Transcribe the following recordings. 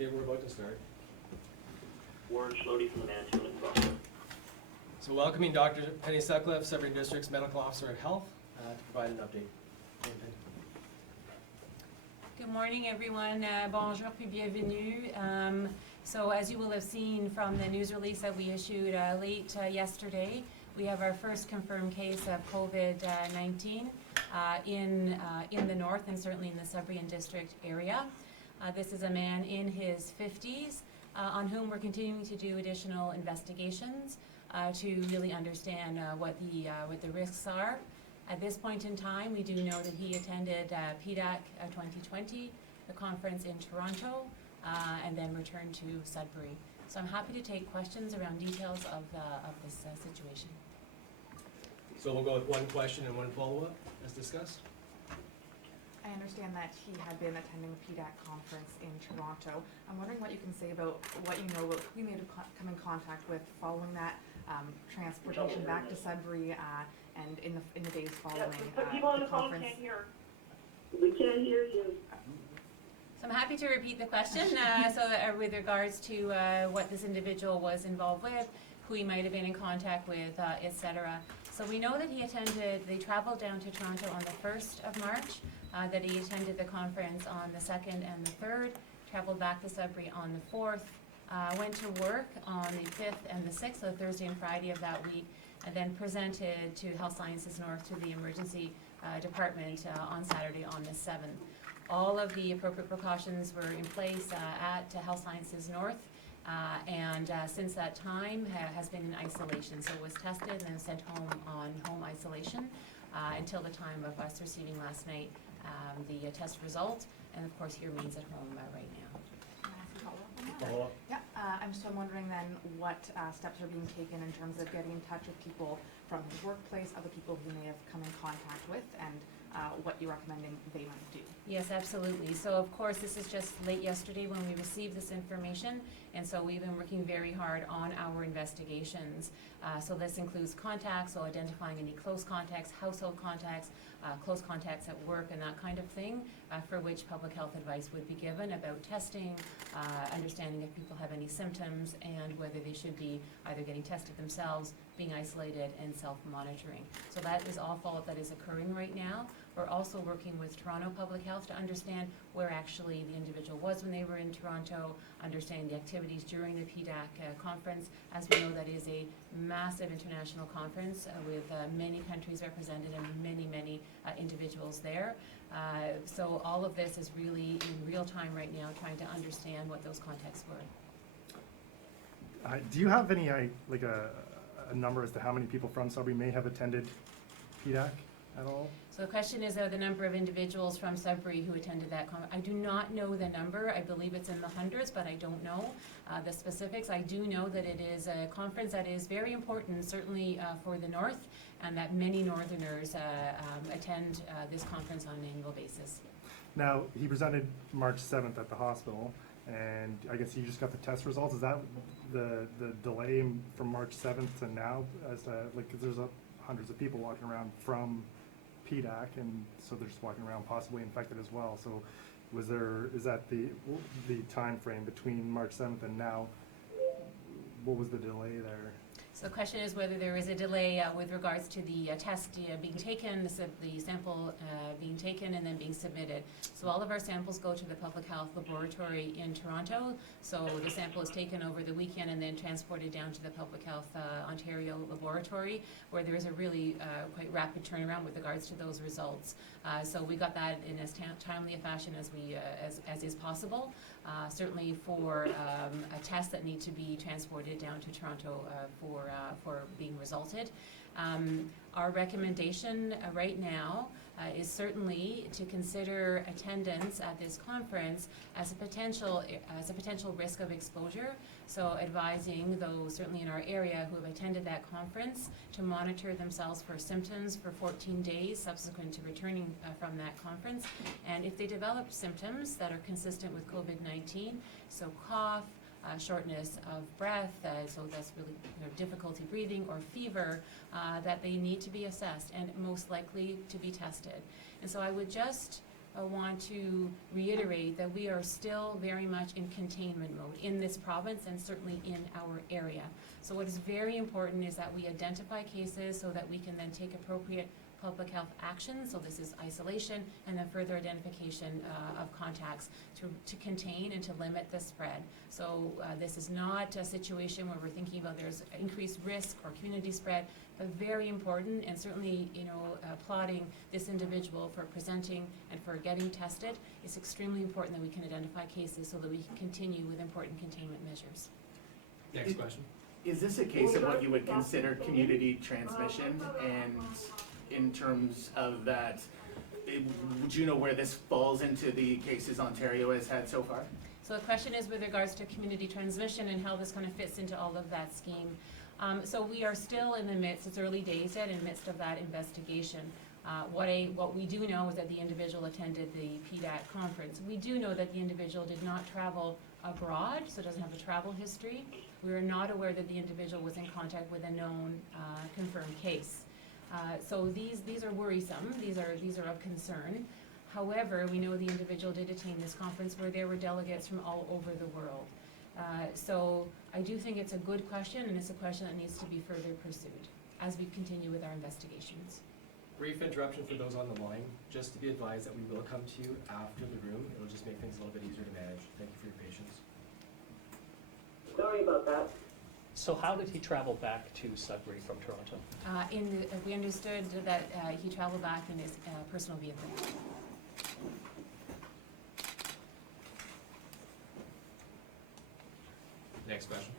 Okay, we're about to start. Warren Schlody from the Manitoulin Crossroad. So welcoming Dr. Penny Sutcliffe, Sudbury District's Medical Officer of Health, to provide an update. Good morning, everyone. Bonjour puis bienvenue. So as you will have seen from the news release that we issued late yesterday, we have our first confirmed case of COVID-19 in the north and certainly in the Sudbury District area. This is a man in his 50s on whom we're continuing to do additional investigations to really understand what the risks are. At this point in time, we do know that he attended PDAC 2020, the conference in Toronto, and then returned to Sudbury. So I'm happy to take questions around details of this situation. So we'll go with one question and one follow-up, as discussed. I understand that he had been attending the PDAC conference in Toronto. I'm wondering what you can say about what you know about who you may have come in contact with following that transportation back to Sudbury and in the days following the conference. We can't hear you. So I'm happy to repeat the question with regards to what this individual was involved with, who he might have been in contact with, etc. So we know that they traveled down to Toronto on the 1st of March, that he attended the conference on the 2nd and the 3rd, traveled back to Sudbury on the 4th, went to work on the 5th and the 6th, so Thursday and Friday of that week, and then presented to Health Sciences North to the emergency department on Saturday on the 7th. All of the appropriate precautions were in place at Health Sciences North, and since that time has been in isolation. So was tested and then sent home on home isolation until the time of us receiving last night the test result, and of course he remains at home right now. Can I ask a follow-up on that? Follow-up. Yeah, I'm still wondering then what steps are being taken in terms of getting in touch with people from his workplace, other people who may have come in contact with, and what you're recommending they might do. Yes, absolutely. So of course this is just late yesterday when we received this information, and so we've been working very hard on our investigations. So this includes contacts, so identifying any close contacts, household contacts, close contacts at work and that kind of thing, for which public health advice would be given about testing, understanding if people have any symptoms, and whether they should be either getting tested themselves, being isolated, and self-monitoring. So that is all follow-up that is occurring right now. We're also working with Toronto Public Health to understand where actually the individual was when they were in Toronto, understanding the activities during the PDAC conference. As we know, that is a massive international conference with many countries represented and many individuals there. So all of this is really in real time right now, trying to understand what those contexts were. Do you have any a number as to how many people from Sudbury may have attended PDAC at all? So the question is the number of individuals from Sudbury who attended that conference. I do not know the number. I believe it's in the hundreds, but I don't know the specifics. I do know that it is a conference that is very important, certainly for the North, and that many Northerners attend this conference on an annual basis. Now, he presented March 7th at the hospital, and I guess you just got the test results. Is that the delay from March 7th to now? As to, because there's hundreds of people walking around from PDAC, and so they're just walking around possibly infected as well. So is that the time frame between March 7th and now? What was the delay there? So the question is whether there is a delay with regards to the test being taken, the sample being taken and then being submitted. So all of our samples go to the Public Health Laboratory in Toronto. So the sample is taken over the weekend and then transported down to the Public Health Ontario Laboratory, where there is a really quite rapid turnaround with regards to those results. So we got that in as timely a fashion as is possible. Certainly for a test that need to be transported down to Toronto for being resulted. Our recommendation right now is certainly to consider attendance at this conference as a potential risk of exposure. So advising those certainly in our area who have attended that conference to monitor themselves for symptoms for 14 days subsequent to returning from that conference. And if they develop symptoms that are consistent with COVID-19, so cough, shortness of breath, so that's really difficulty breathing, or fever, that they need to be assessed and most likely to be tested. And so I would just want to reiterate that we are still very much in containment mode in this province and certainly in our area. So what is very important is that we identify cases so that we can then take appropriate public health action. So this is isolation and then further identification of contacts to contain and to limit the spread. So this is not a situation where we're thinking about there's increased risk or community spread, but very important, and certainly, applauding this individual for presenting and for getting tested. It's extremely important that we can identify cases so that we can continue with important containment measures. Next question. Is this a case of what you would consider community transmission? And in terms of that, would you know where this falls into the cases Ontario has had so far? So the question is with regards to community transmission and how this kind of fits into all of that scheme. So we are still in the midst, it's early days yet, in the midst of that investigation. What we do know is that the individual attended the PDAC conference. We do know that the individual did not travel abroad, so doesn't have a travel history. We are not aware that the individual was in contact with a known confirmed case. So these are worrisome, these are of concern. However, we know the individual did attend this conference where there were delegates from all over the world. So I do think it's a good question, and it's a question that needs to be further pursued as we continue with our investigations. Brief interruption for those on the line. Just to be advised that we will come to you after the room. It'll just make things a little bit easier to manage. Thank you for your patience. Sorry about that. So how did he travel back to Sudbury from Toronto? We understood that he traveled back in his personal vehicle. Next question.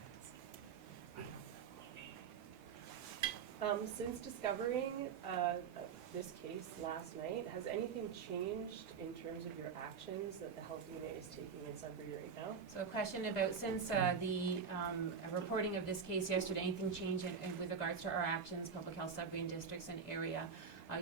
Since discovering this case last night, has anything changed in terms of your actions that the health unit is taking in Sudbury right now? So a question about, since the reporting of this case yesterday, anything changed with regards to our actions, public health Sudbury districts and area?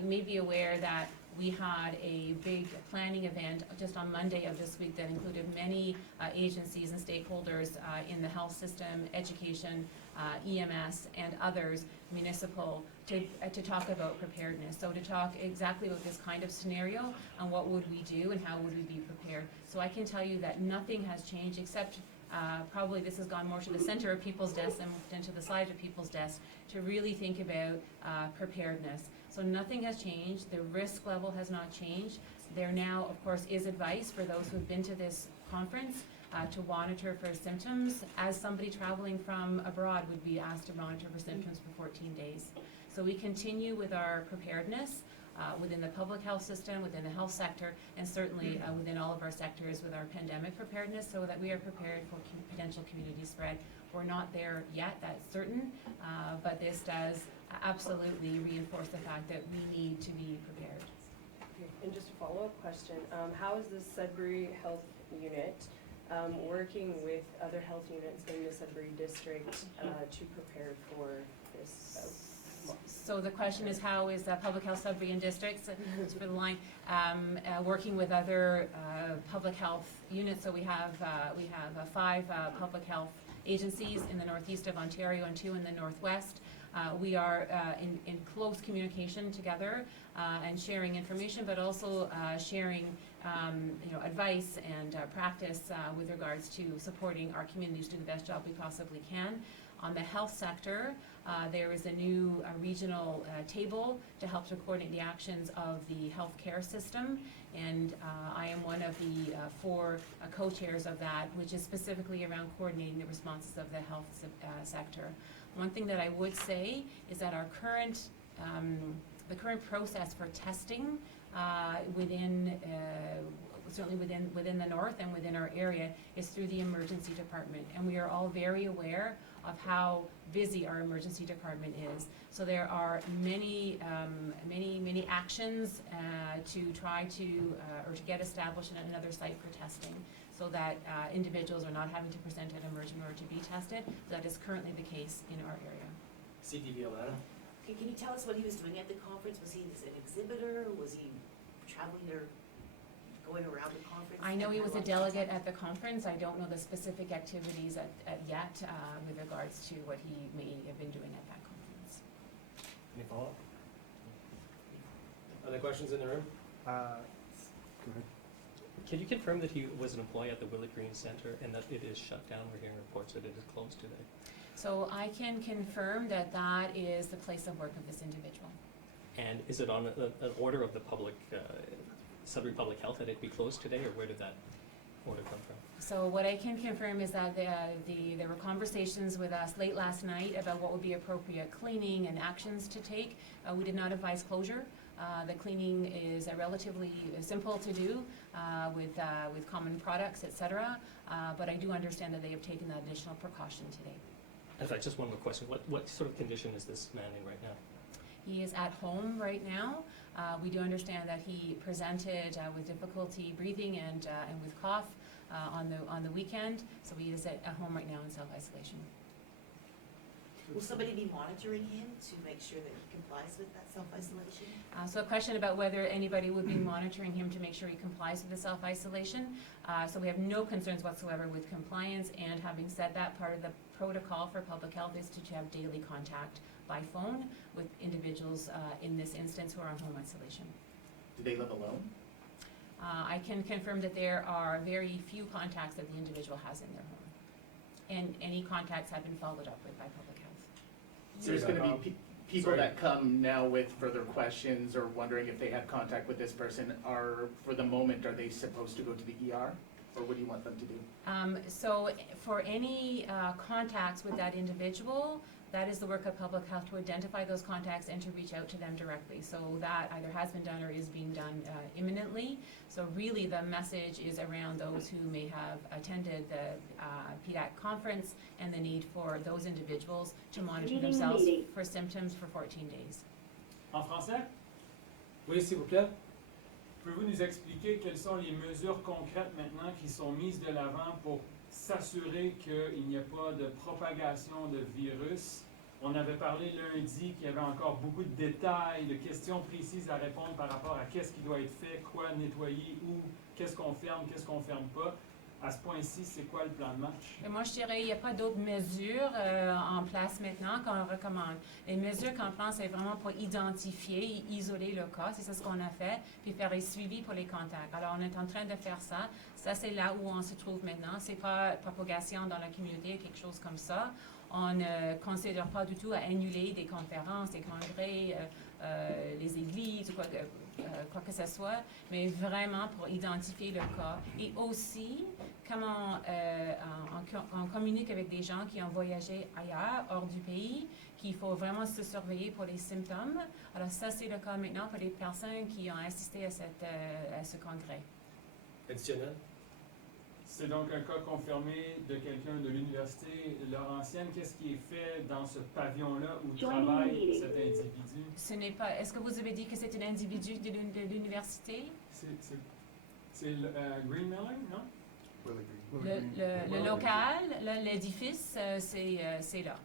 You may be aware that we had a big planning event just on Monday of this week that included many agencies and stakeholders in the health system, education, EMS, and others, municipal, to talk about preparedness. So to talk exactly about this kind of scenario and what would we do and how would we be prepared. So I can tell you that nothing has changed except probably this has gone more to the center of people's desks than to the side of people's desks to really think about preparedness. So nothing has changed. The risk level has not changed. There now, of course, is advice for those who've been to this conference to monitor for symptoms, as somebody traveling from abroad would be asked to monitor for symptoms for 14 days. So we continue with our preparedness within the public health system, within the health sector, and certainly within all of our sectors with our pandemic preparedness, so that we are prepared for potential community spread. We're not there yet, that's certain, but this does absolutely reinforce the fact that we need to be prepared. Okay. And just a follow-up question, how is the Sudbury Health Unit working with other health units in the Sudbury district to prepare for this? So the question is, how is Public Health Sudbury and districts, for the line, working with other public health units? So we have 5 public health agencies in the northeast of Ontario and 2 in the northwest. We are in close communication together and sharing information, but also sharing advice and practice with regards to supporting our communities to do the best job we possibly can. On the health sector, there is a new regional table to help to coordinate the actions of the healthcare system, and I am one of the 4 co-chairs of that, which is specifically around coordinating the responses of the health sector. One thing that I would say is that our current, the current process for testing certainly within the north and within our area is through the emergency department, and we are all very aware of how busy our emergency department is. So there are many actions to try to or to get established in another site for testing, so that individuals are not having to present at emergent or to be tested. That is currently the case in our area. CTV Alana. Okay, can you tell us what he was doing at the conference? Was he an exhibitor? Was he traveling or going around the conference? I know he was a delegate at the conference. I don't know the specific activities yet with regards to what he may have been doing at that conference. Any follow-up? Other questions in the room? Go ahead. Can you confirm that he was an employee at the Willet Green Centre and that it is shut down? We're hearing reports that it is closed today. So I can confirm that that is the place of work of this individual. And is it on an order of the public, Sudbury Public Health that it be closed today, or where did that order come from? So what I can confirm is that there were conversations with us late last night about what would be appropriate cleaning and actions to take. We did not advise closure. The cleaning is relatively simple to do with common products, etc. But I do understand that they have taken that additional precaution today. In fact, just one more question. What sort of condition is this man in right now? He is at home right now. We do understand that he presented with difficulty breathing and with cough on the weekend, so he is at home right now in self-isolation. Will somebody be monitoring him to make sure that he complies with that self-isolation? So a question about whether anybody would be monitoring him to make sure he complies with the self-isolation. So we have no concerns whatsoever with compliance, and having said that, part of the protocol for public health is to have daily contact by phone with individuals in this instance who are on home isolation. Do they live alone? I can confirm that there are very few contacts that the individual has in their home, and any contacts have been followed up with by public health. There's going to be people Sorry. that come now with further questions or wondering if they had contact with this person. For the moment, are they supposed to go to the ER, or what do you want them to do? So for any contacts with that individual, that is the work of public health to identify those contacts and to reach out to them directly. So that either has been done or is being done imminently. So really the message is around those who may have attended the PDAC conference and the need for those individuals to monitor themselves for symptoms for 14 days. En français? Oui, s'il vous plaît. Pouvez-vous nous expliquer quelles sont les mesures concrètes maintenant qui sont mises de l'avant pour s'assurer qu'il n'y a pas de propagation de virus? On avait parlé lundi qu'il y avait encore beaucoup de détails, de questions précises à répondre par rapport à qu'est-ce qui doit être fait, quoi nettoyer, où, qu'est-ce qu'on ferme pas. À ce point-ci, c'est quoi le plan de match? Et moi, je dirais, il n'y a pas d'autres mesures en place maintenant qu'on recommande. Les mesures qu'on prend, c'est vraiment pour identifier et isoler le cas. C'est ça ce qu'on a fait, puis faire un suivi pour les contacts. Alors, on est en train de faire ça. Ça, c'est là où on se trouve maintenant. C'est pas propagation dans la communauté, quelque chose comme ça. On ne considère pas du tout à annuler des conférences, des congrès, les églises, quoi que ce soit, mais vraiment pour identifier le cas. Et aussi, comment on communique avec des gens qui ont voyagé ailleurs, hors du pays, qu'il faut vraiment se surveiller pour les symptômes. Alors ça, c'est le cas maintenant pour les personnes qui ont assisté à ce congrès. Additionnel? C'est donc un cas confirmé de quelqu'un de l'Université Laurentienne. Qu'est-ce qui est fait dans ce pavillon-là où travaille cet individu? Ce n'est pas. Est-ce que vous avez dit que c'est un individu de l'université? C'est Green Miller, non? Le local, l'édifice, c'est là.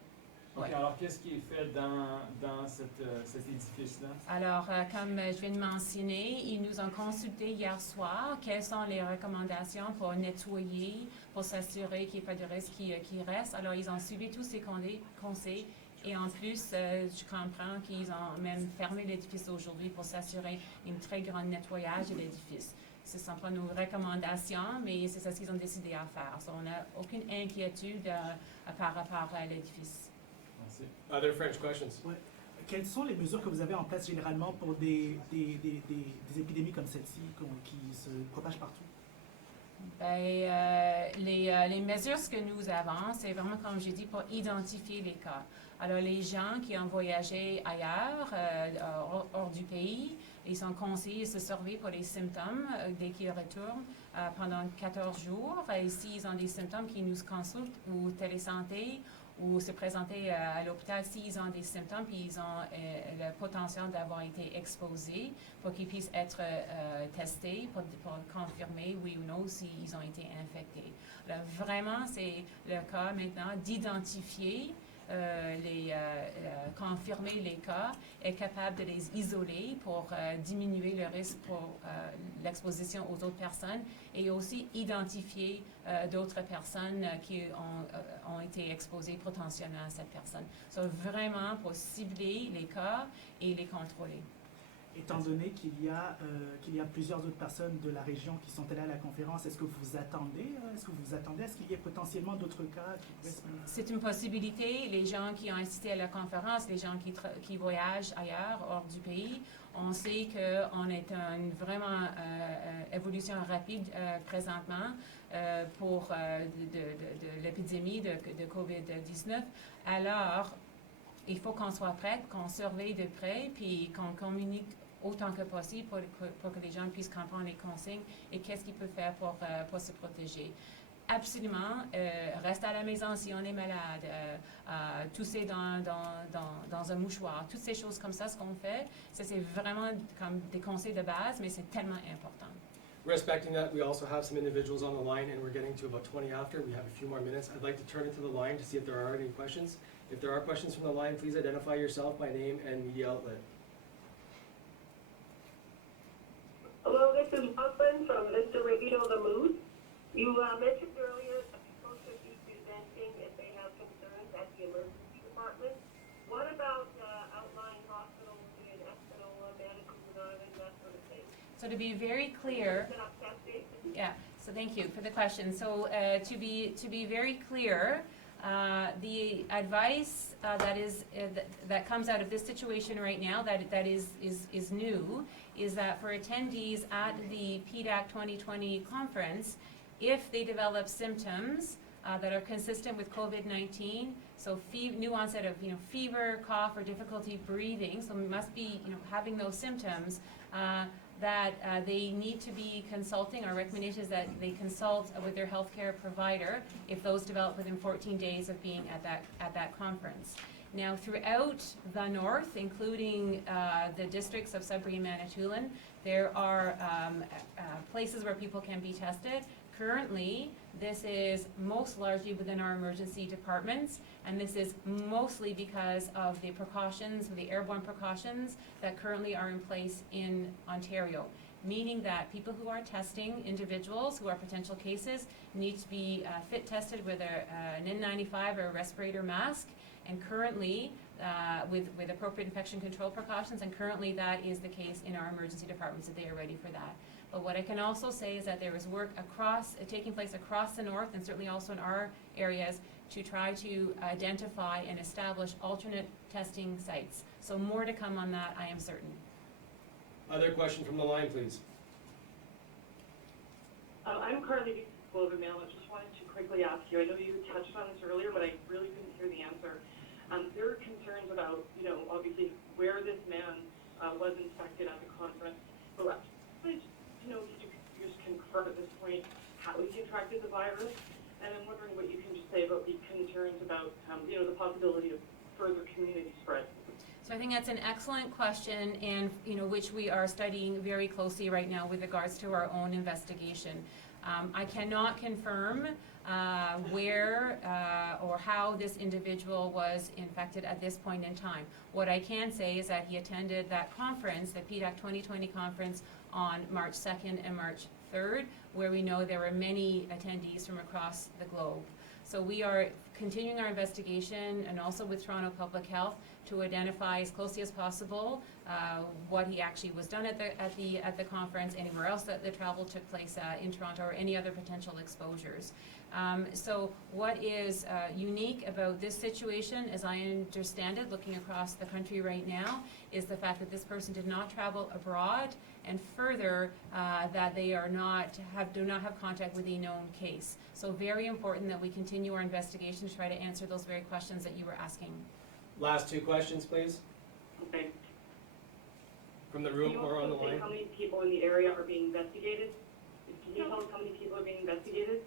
OK, Ouais. alors qu'est-ce qui est fait dans cet édifice-là? Alors, comme je viens de mentionner, ils nous ont consulté hier soir quelles sont les recommandations pour nettoyer, pour s'assurer qu'il n'y ait pas de risque qui reste. Alors, ils ont suivi tous ces conseils. Et en plus, je comprends qu'ils ont même fermé l'édifice aujourd'hui pour s'assurer un très grand nettoyage de l'édifice. Ce ne sont pas nos recommandations, mais c'est ça qu'ils ont décidé à faire. So, on n'a aucune inquiétude par rapport à l'édifice. Merci. Other French questions? Ouais. Quelles sont les mesures que vous avez en place généralement pour des épidémies comme celle-ci qui se propagent partout? Les mesures que nous avons, c'est vraiment, comme j'ai dit, pour identifier les cas. Alors, les gens qui ont voyagé ailleurs, hors du pays, ils sont conseillés de se surveiller pour les symptômes dès qu'ils retournent pendant 14 jours. Et s'ils ont des symptômes, qu'ils nous consultent ou télésanté ou se présenter à l'hôpital s'ils ont des symptômes puis ils ont le potentiel d'avoir été exposés pour qu'ils puissent être testés pour confirmer oui ou non s'ils ont été infectés. Alors, vraiment, c'est le cas maintenant d'identifier confirmer les cas, est capable de les isoler pour diminuer le risque pour l'exposition aux autres personnes et aussi identifier d'autres personnes qui ont été exposées potentiellement à cette personne. Donc, vraiment pour cibler les cas et les contrôler. Étant donné qu'il y a plusieurs autres personnes de la région qui sont allées à la conférence, est-ce que vous attendez à ce qu'il y ait potentiellement d'autres cas qui pourraient se manifester? C'est une possibilité. Les gens qui ont assisté à la conférence, les gens qui voyagent ailleurs, hors du pays, on sait qu'on est en une vraiment évolution rapide présentement pour de l'épidémie de COVID-19. Alors, il faut qu'on soit prêt, qu'on surveille de près, puis qu'on communique autant que possible pour que les gens puissent comprendre les consignes et qu'est-ce qu'ils peuvent faire pour se protéger. Absolument, reste à la maison si on est malade, tousser dans un mouchoir, toutes ces choses comme ça, ce qu'on fait, ça c'est vraiment comme des conseils de base, mais c'est tellement important. Respecting that, we also have some individuals on the line, and we're getting to about 20 after. We have a few more minutes. I'd like to turn it to the line to see if there are any questions. If there are questions from the line, please identify yourself by name and media outlet. Hello, this is Muffin from Mr. Radio The Mood. You mentioned earlier that people should be presenting if they have concerns at the emergency department. What about outlying hospitals in Espanola, Vancouver, and that sort of thing? So to be very clear, yeah, so thank you for the question. So to be very clear, the advice that comes out of this situation right now that is new is that for attendees at the PDAC 2020 conference, if they develop symptoms that are consistent with COVID-19, so new onset of fever, cough, or difficulty breathing, so we must be having those symptoms, that they need to be consulting. Our recommendation is that they consult with their healthcare provider if those develop within 14 days of being at that conference. Now, throughout the north, including the districts of Sudbury and Manitoulin, there are places where people can be tested. Currently, this is most largely within our emergency departments, and this is mostly because of the precautions, the airborne precautions that currently are in place in Ontario, meaning that people who are testing individuals who are potential cases need to be fit tested with an N95 or a respirator mask, and currently with appropriate infection control precautions, and currently that is the case in our emergency departments, that they are ready for that. But what I can also say is that there is work taking place across the north, and certainly also in our areas, to try to identify and establish alternate testing sites. So more to come on that, I am certain. Other question from the line, please. I'm Carly Globe and Mail. I just wanted to quickly ask you, I know you touched on this earlier, but I really couldn't hear the answer. There are concerns about, obviously where this man was infected at the conference. But if you could just confirm at this point how he contracted the virus, and I'm wondering what you can just say about the concerns about, the possibility of further community spread. So I think that's an excellent question, and which we are studying very closely right now with regards to our own investigation. I cannot confirm where or how this individual was infected at this point in time. What I can say is that he attended that conference, the PDAC 2020 conference, on March 2nd and March 3rd, where we know there were many attendees from across the globe. So we are continuing our investigation, and also with Toronto Public Health, to identify as closely as possible what he actually was done at the conference, anywhere else that the travel took place in Toronto, or any other potential exposures. So what is unique about this situation, as I understand it, looking across the country right now, is the fact that this person did not travel abroad, and further that they do not have contact with a known case. So very important that we continue our investigation to try to answer those very questions that you were asking. Last two questions, please. Okay. From the room or on the line. How many people in the area are being investigated? Can you tell us how many people are being investigated?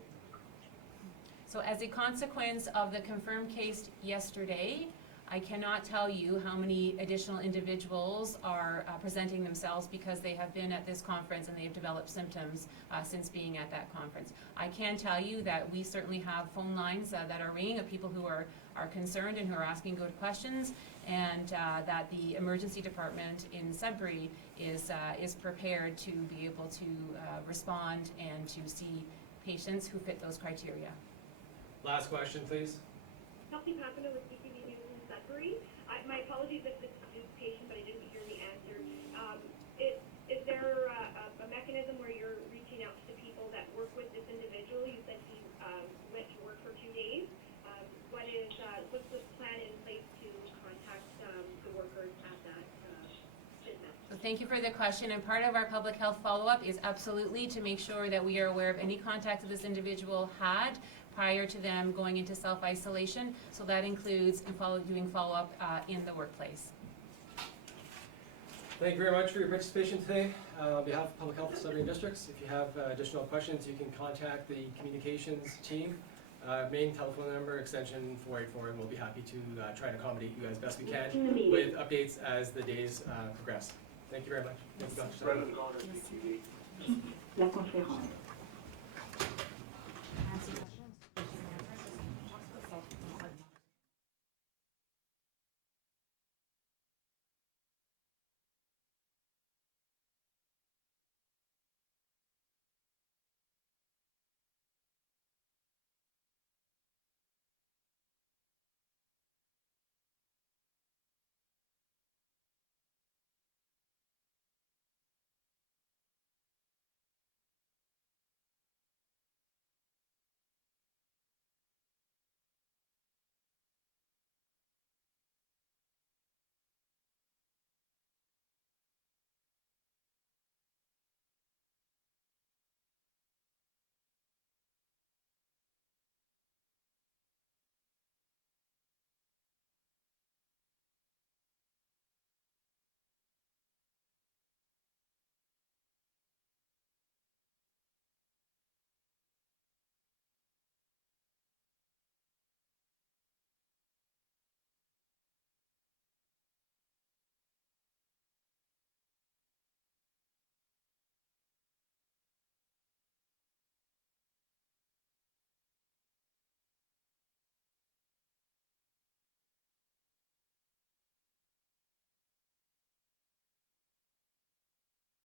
So as a consequence of the confirmed case yesterday, I cannot tell you how many additional individuals are presenting themselves because they have been at this conference and they have developed symptoms since being at that conference. I can tell you that we certainly have phone lines that are ringing of people who are concerned and who are asking good questions, and that the emergency department in Sudbury is prepared to be able to respond and to see patients who fit those criteria. Last question, please. Kelsey Papino with CTV News in Sudbury. My apologies if this is patient, but I didn't hear the answer. Is there a mechanism where you're reaching out to the people that work with this individual? You said he went to work for 2 days. What's the plan in place to contact the workers at that business? So thank you for the question, and part of our public health follow-up is absolutely to make sure that we are aware of any contact that this individual had prior to them going into self-isolation. So that includes doing follow-up in the workplace. Thank you very much for your participation today. On behalf of Public Health of Sudbury Districts, if you have additional questions, you can contact the communications team. Main telephone number, extension 484, and we'll be happy to try and accommodate you as best we can with updates as the days progress. Thank you very much. Thank you, Dr. Sutherland. President Connor, CTV. La conférence.